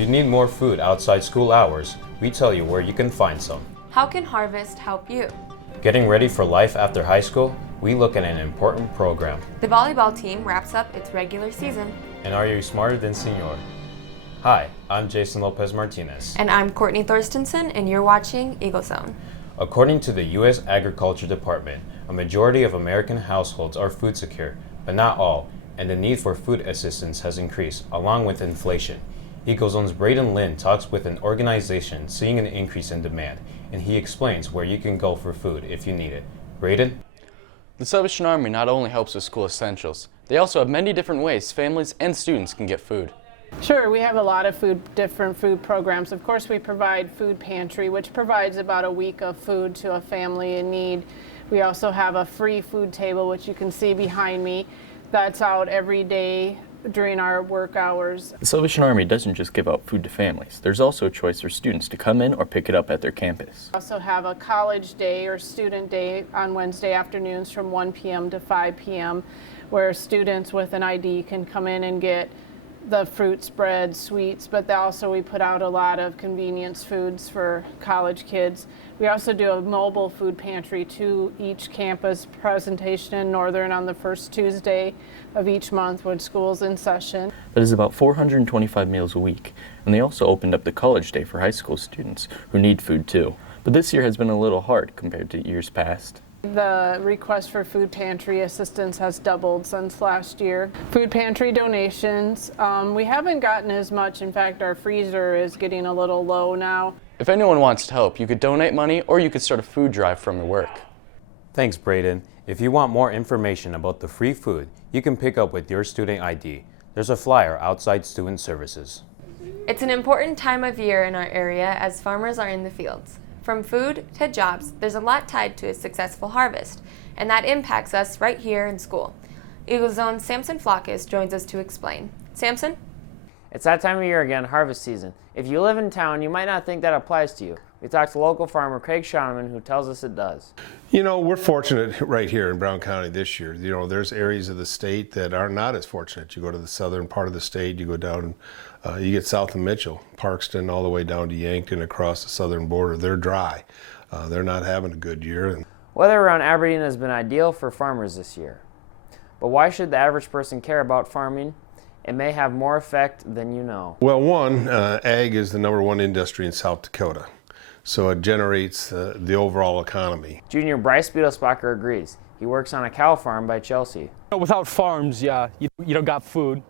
you need more food outside school hours, we tell you where you can find some. How can Harvest help you? Getting ready for life after high school, we look at an important program. The volleyball team wraps up its regular season. And are you smarter than Senor? Hi, I'm Jason Lopez Martinez. And I'm Courtney Thorstensen, and you're watching Eagle Zone. According to the U.S. Agriculture Department, a majority of American households are food secure, but not all, and the need for food assistance has increased, along with inflation. Eagle Zone's Braden Lynn talks with an organization seeing an increase in demand, and he explains where you can go for food if you need it. Braden? The Salvation Army not only helps with school essentials, they also have many different ways families and students can get food. Sure, we have a lot of different food programs. Of course, we provide food pantry, which provides about a week of food to a family in need. We also have a free food table, which you can see behind me. That's out every day during our work hours. The Salvation Army doesn't just give out food to families. There's also a choice for students to come in or pick it up at their campus. We also have a college day or student day on Wednesday afternoons from 1 p.m. to 5 p.m. where students with an ID can come in and get the fruits, bread, sweets, but also we put out a lot of convenience foods for college kids. We also do a mobile food pantry to each campus, presentation in Northern on the first Tuesday of each month when school's in session. That is about 425 meals a week, and they also opened up the college day for high school students who need food too. But this year has been a little hard compared to years past. The request for food pantry assistance has doubled since last year. Food pantry donations, we haven't gotten as much. In fact, our freezer is getting a little low now. If anyone wants to help, you could donate money or you could start a food drive from your work. Thanks, Braden. If you want more information about the free food, you can pick up with your student ID. There's a flyer outside Student Services. It's an important time of year in our area as farmers are in the fields. From food to jobs, there's a lot tied to a successful harvest, and that impacts us right here in school. Eagle Zone's Samson Flockus joins us to explain. Samson? It's that time of year again, harvest season. If you live in town, you might not think that applies to you. We talked to local farmer Craig Schauneman, who tells us it does. You know, we're fortunate right here in Brown County this year. You know, there's areas of the state that are not as fortunate. You go to the southern part of the state, you go down, you get south of Mitchell, Parkston, all the way down to Yankton across the southern border. They're dry. They're not having a good year. Weather around Aberdeen has been ideal for farmers this year. But why should the average person care about farming? It may have more effect than you know. Well, one, ag is the #1 industry in South Dakota. So it generates the overall economy. Junior Bryce Beetlesbacher agrees. He works on a cow farm by Chelsea. Without farms, you don't got food.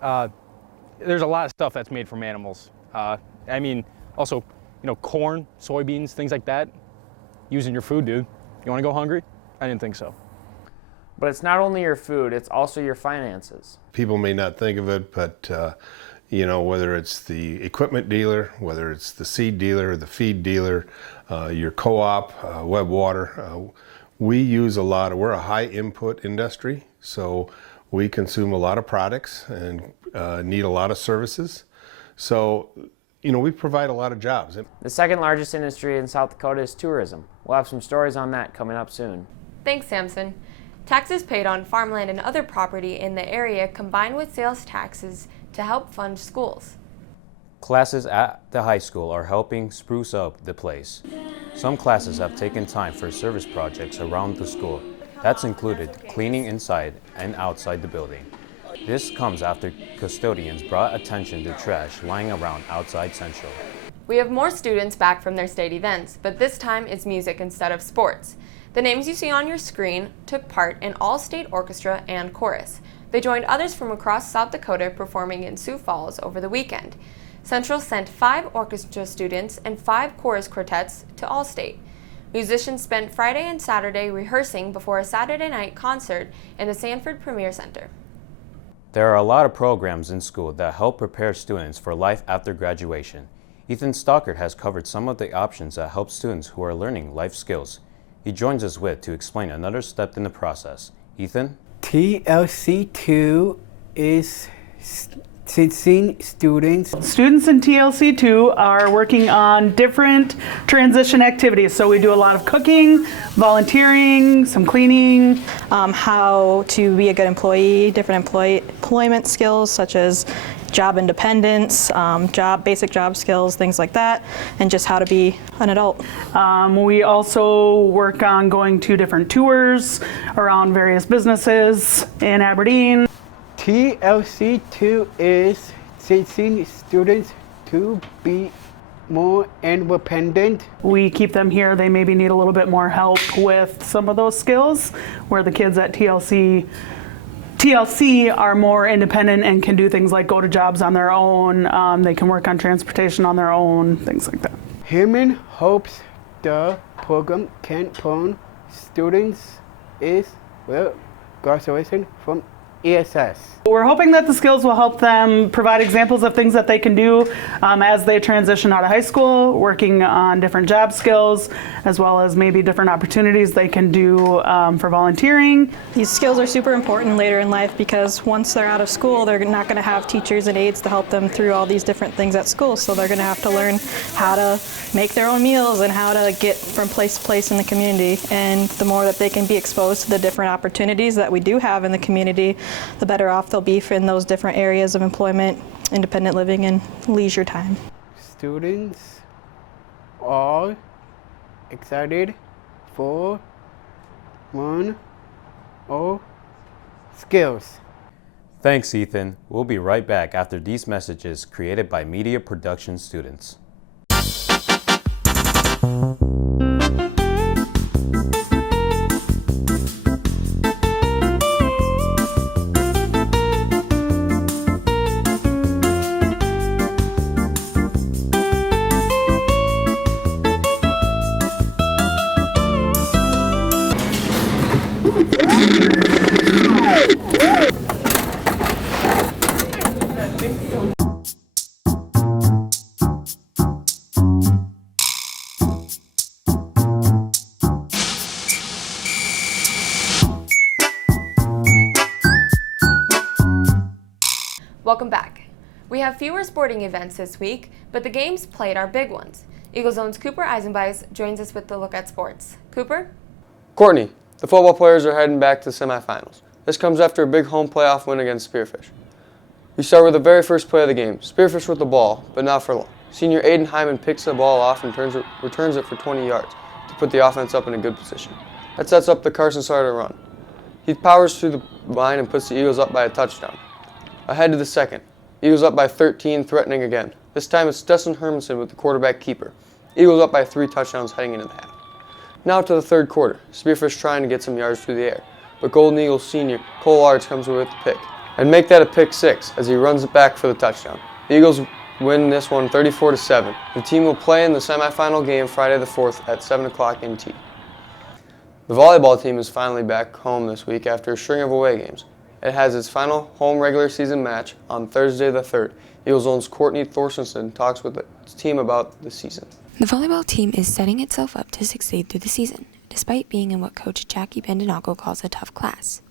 There's a lot of stuff that's made from animals. I mean, also, corn, soybeans, things like that. Using your food, dude. You want to go hungry? I didn't think so. But it's not only your food, it's also your finances. People may not think of it, but whether it's the equipment dealer, whether it's the seed dealer, the feed dealer, your co-op, Web Water, we use we're a high input industry, so we consume a lot of products and need a lot of services. So, we provide a lot of jobs. The second largest industry in South Dakota is tourism. We'll have some stories on that coming up soon. Thanks, Samson. Taxes paid on farmland and other property in the area combine with sales taxes to help fund schools. Classes at the high school are helping spruce up the place. Some classes have taken time for service projects around the school. That's included cleaning inside and outside the building. This comes after custodians brought attention to trash lying around outside Central. We have more students back from their state events, but this time it's music instead of sports. The names you see on your screen took part in all-state orchestra and chorus. They joined others from across South Dakota performing in Sioux Falls over the weekend. Central sent 5 orchestra students and 5 chorus quartets to All-State. Musicians spent Friday and Saturday rehearsing before a Saturday night concert in the Sanford Premier Center. There are a lot of programs in school that help prepare students for life after graduation. Ethan Stockert has covered some of the options that help students who are learning life skills. He joins us to explain another step in the process. Ethan? TLC2 is teaching students. Students in TLC2 are working on different transition activities. So we do a lot of cooking, volunteering, some cleaning. How to be a good employee, different employment skills such as job independence, basic job skills, things like that, and just how to be an adult. We also work on going to different tours around various businesses in Aberdeen. TLC2 is teaching students to be more independent. We keep them here. They maybe need a little bit more help with some of those skills, where the kids at TLC are more independent and can do things like go to jobs on their own. They can work on transportation on their own, things like that. Human hopes the program can turn students is graduation from ESS. We're hoping that the skills will help them provide examples of things that they can do as they transition out of high school, working on different job skills, as well as maybe different opportunities they can do for volunteering. These skills are super important later in life because once they're out of school, they're not going to have teachers and aides to help them through all these different things at school. So they're going to have to learn how to make their own meals and how to get from place to place in the community. And the more that they can be exposed to the different opportunities that we do have in the community, the better off they'll be in those different areas of employment, independent living, and leisure time. Students are excited for one of skills. Thanks, Ethan. We'll be right back after these messages created by media production students. Welcome back. We have fewer sporting events this week, but the games played are big ones. Eagle Zone's Cooper Eisenbeis joins us with the look at sports. Cooper? Courtney, the football players are heading back to the semifinals. This comes after a big home playoff win against Spearfish. We start with the very first play of the game. Spearfish with the ball, but not for long. Senior Aiden Hyman picks the ball off and returns it for 20 yards to put the offense up in a good position. That sets up the Carson Sartor run. He powers through the line and puts the Eagles up by a touchdown. Ahead to the second. Eagles up by 13, threatening again. This time it's Dustin Hermanson with the quarterback keeper. Eagles up by 3 touchdowns heading into the half. Now to the third quarter. Spearfish trying to get some yards through the air, but Golden Eagles senior Cole Arts comes away with the pick and make that a pick 6 as he runs it back for the touchdown. The Eagles win this one 34-7. The team will play in the semifinal game Friday the 4th at 7 o'clock NT. The volleyball team is finally back home this week after a string of away games. It has its final home regular season match on Thursday the 3rd. Eagle Zone's Courtney Thorstensen talks with its team about the season. The volleyball team is setting itself up to succeed through the season, despite being in what Coach Jackie Bendinago calls a tough class.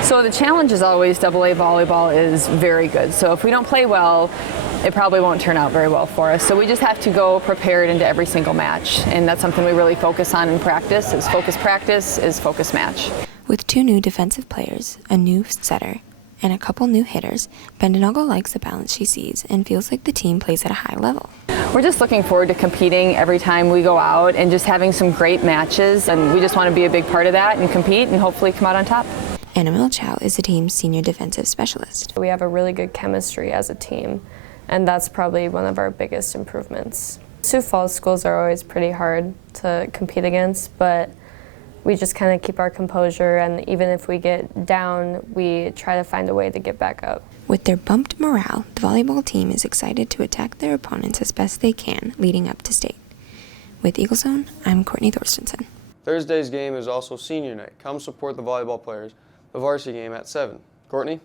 So the challenge is always AA volleyball is very good. So if we don't play well, it probably won't turn out very well for us. So we just have to go prepared into every single match. And that's something we really focus on in practice. Is focus match. With 2 new defensive players, a new setter, and a couple new hitters, Bendinago likes the balance she sees and feels like the team plays at a high level. We're just looking forward to competing every time we go out and just having some great matches. And we just want to be a big part of that and compete and hopefully come out on top. Anna Milchow is the team's senior defensive specialist. We have a really good chemistry as a team, and that's probably one of our biggest improvements. Sioux Falls schools are always pretty hard to compete against, but we just kind of keep our composure, and even if we get down, we try to find a way to get back up. With their bumped morale, the volleyball team is excited to attack their opponents as best they can leading up to state. With Eagle Zone, I'm Courtney Thorstensen. Thursday's game is also senior night. Come support the volleyball players. The varsity game at 7. Courtney?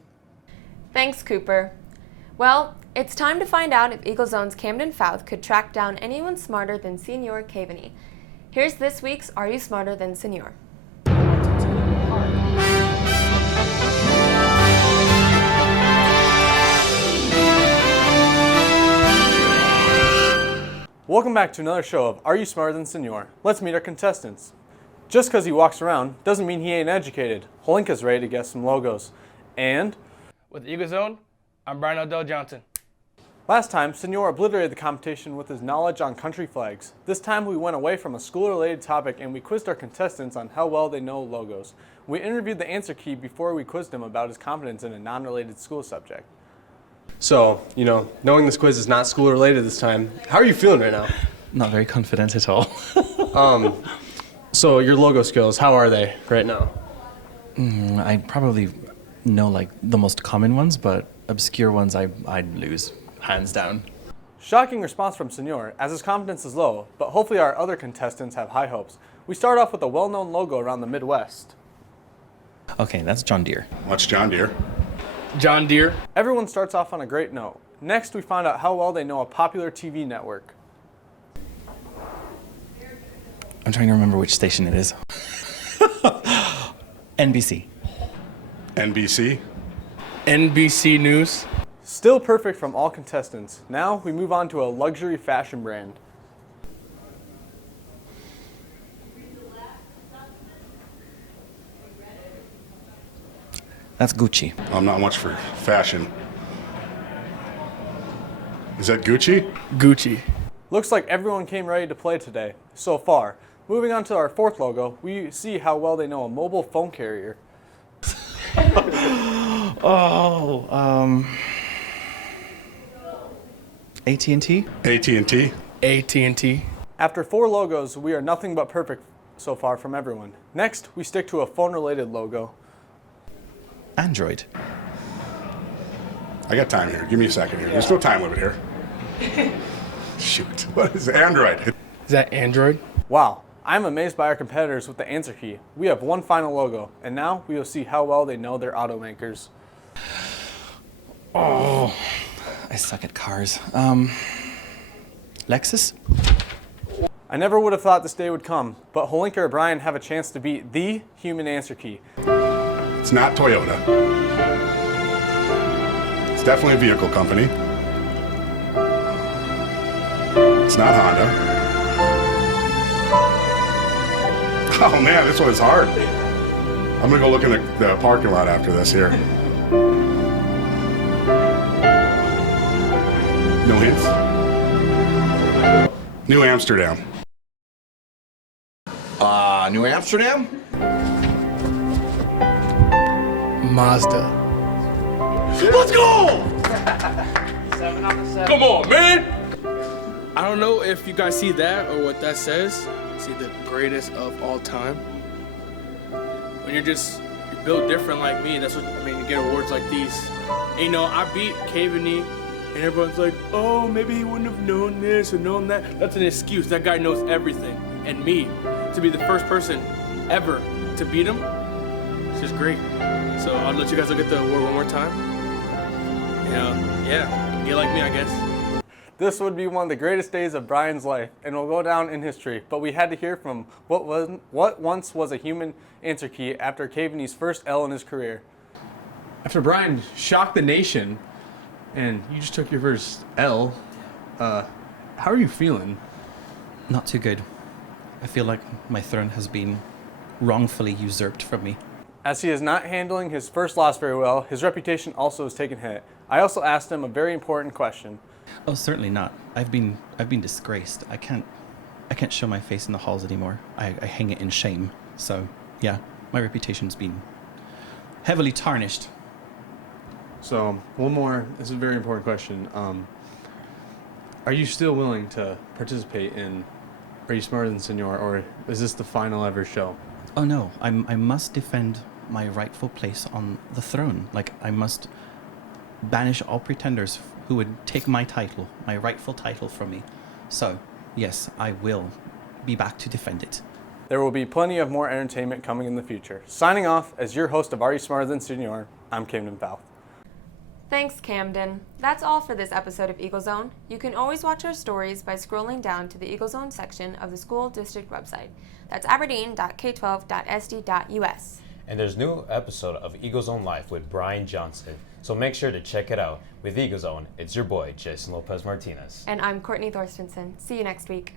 Thanks, Cooper. Well, it's time to find out if Eagle Zone's Camden Fouth could track down anyone smarter than Senor Caveney. Here's this week's Are You Smarter Than Senor? Welcome back to another show of Are You Smarter Than Senor? Let's meet our contestants. Just because he walks around doesn't mean he ain't educated. Holinka's ready to guess some logos. And with Eagle Zone, I'm Brian Odell Johnson. Last time, Senor obliterated the competition with his knowledge on country flags. This time we went away from a school-related topic and we quizzed our contestants on how well they know logos. We interviewed the answer key before we quizzed him about his competence in a non-related school subject. So, knowing this quiz is not school-related this time, how are you feeling right now? Not very confident at all. So your logo skills, how are they right now? I probably know like the most common ones, but obscure ones I'd lose, hands down. Shocking response from Senor, as his confidence is low, but hopefully our other contestants have high hopes. We start off with a well-known logo around the Midwest. Okay, that's John Deere. What's John Deere? John Deere. Everyone starts off on a great note. Next, we find out how well they know a popular TV network. I'm trying to remember which station it is. NBC. NBC? NBC News. Still perfect from all contestants. Now we move on to a luxury fashion brand. That's Gucci. I'm not much for fashion. Is that Gucci? Gucci. Looks like everyone came ready to play today, so far. Moving on to our fourth logo, we see how well they know a mobile phone carrier. AT&T? AT&T? AT&T. After 4 logos, we are nothing but perfect so far from everyone. Next, we stick to a phone-related logo. Android. I got time here. Give me a second here. There's no time limit here. Shoot. What is Android? Is that Android? Wow. I'm amazed by our competitors with the answer key. We have one final logo, and now we will see how well they know their automakers. Oh, I suck at cars. Lexus? I never would have thought this day would come, but Holinka or Brian have a chance to beat the human answer key. It's not Toyota. It's definitely a vehicle company. It's not Honda. Oh man, this one is hard. I'm gonna go look in the parking lot after this here. No hints? New Amsterdam. New Amsterdam? Mazda. Let's go! 7 out of 7. Come on, man! I don't know if you guys see that or what that says. See the greatest of all time. When you're built different like me, that's what I mean. You get awards like these. And, I beat Cavani, and everyone's like, "Oh, maybe he wouldn't have known this or known that." That's an excuse. That guy knows everything, and me to be the first person ever to beat him, it's just great. So I'll let you guys look at the award one more time. Yeah, get like me, I guess. This would be one of the greatest days of Brian's life, and will go down in history. But we had to hear from what once was a human answer key after Cavani's first L in his career. After Brian shocked the nation, and you just took your first L, how are you feeling? Not too good. I feel like my throne has been wrongfully usurped from me. As he is not handling his first loss very well, his reputation also has taken hit. I also asked him a very important question. Oh, certainly not. I've been disgraced. I can't show my face in the halls anymore. I hang it in shame. So, yeah, my reputation's been heavily tarnished. So, one more. This is a very important question. Are you still willing to participate in Are You Smarter Than Senor, or is this the final ever show? Oh no, I must defend my rightful place on the throne. Like, I must banish all pretenders who would take my title, my rightful title from me. So, yes, I will be back to defend it. There will be plenty of more entertainment coming in the future. Signing off as your host of Are You Smarter Than Senor, I'm Camden Fouth. Thanks, Camden. That's all for this episode of Eagle Zone. You can always watch our stories by scrolling down to the Eagle Zone section of the school district website. That's aberdeen.k12.sd.us. And there's a new episode of Eagle Zone Live with Brian Johnson, so make sure to check it out. With Eagle Zone, it's your boy, Jason Lopez Martinez. And I'm Courtney Thorstensen. See you next week.